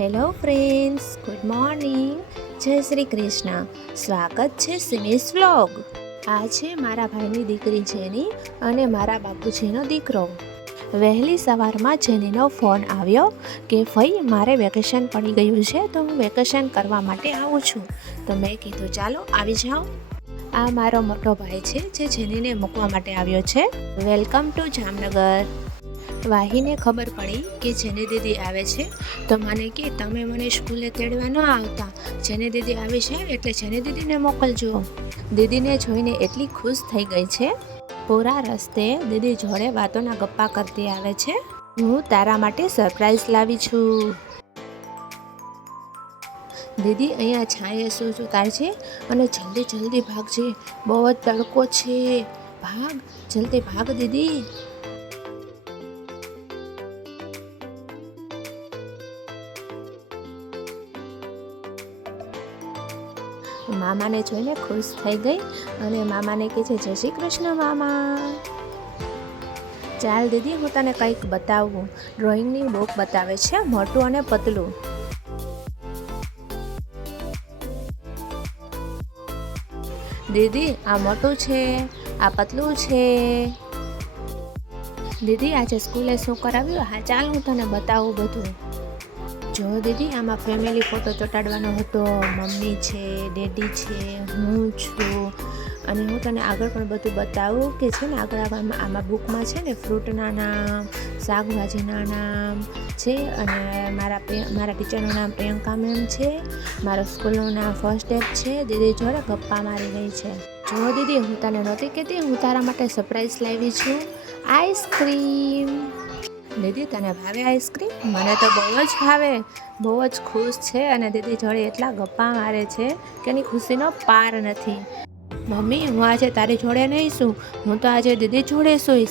Hello friends good morning જય શ્રી કૃષ્ણ. સ્વાગત છે સિનેસ વ્લોગ. આ છે મારા ભાઈની દીકરી જેની અને મારા બાપુજીનો દીકરો. વહેલી સવારમાં જેનીનો ફોન આવ્યો કે, ભાઈ, મારે વેકેશન પડી ગયું છે, તો હું વેકેશન કરવા માટે આવું છું. તો મેં કીધું, ચાલો, આવી જાઓ. આ મારો મોટો ભાઈ છે, જે જેનીને મૂકવા માટે આવ્યો છે. Welcome to Jamnagar. વાહીને ખબર પડી કે જેની દીદી આવે છે. તો મને કે, તમે મને સ્કૂલે તેડવા ન આવતા. જેની દીદી આવી છે, એટલે જેની દીદીને મોકલજો. દીદીને જોઈને એટલી ખુશ થઈ ગઈ છે. પૂરા રસ્તે દીદી જોડે વાતોના ગપ્પા કરતી આવે છે. હું તારા માટે સરપ્રાઈઝ લાવી છું. દીદી અહીંયા છાંયે શું સુતાર છે અને જલ્દી જલ્દી ભાગજે. બહુ જ તડકો છે. ભાગ, જલ્દી ભાગ દીદી. મામાને જોઈને ખુશ થઈ ગઈ અને મામાને કહે છે, જય શ્રી કૃષ્ણ મામા. ચાલ દીદી, હું તને કંઈક બતાવું. ડ્રોઈંગની બુક બતાવે છે, મોટું અને પતલું. દીદી, આ મોટું છે, આ પતલું છે. દીદી, આજે સ્કૂલે શું કરાવ્યું? હા, ચાલ હું તને બતાવું બધું. જો દીદી, આમાં ફેમિલી ફોટો ચોંટાડવાનો હતો, મમ્મી છે ડેડી છે, હું છું. અને હું તને આગળ પણ બધું બતાવું કે છે ને, આગળ આગળ આમાં- બુકમાં છે ને ફ્રૂટના નામ શાકભાજીના નામ છે અને મારા મારા ટીચરનું નામ પ્રિયંકા મેમ છે. મારા સ્કૂલનું નામ ફર્સ્ટ સ્ટેપ છે. દીદી, જોડે ગપ્પા મારી ગઈ છે. જો દીદી, હું તને નહોતી કહેતી, હું તારા માટે સરપ્રાઈઝ લાવી છું. આઈસ્ક્રીમ દીદી તને ભાવે આઈસ્ક્રીમ? મને તો બહુ જ ભાવે. બહુ જ ખુશ છે અને દીદી જોડે એટલા ગપ્પા મારે છે કે એની ખુશીનો પાર નથી. મમ્મી, હું આજે તારી જોડે નહીં શું હું તો આજે દીદી જોડે સૂઈશ.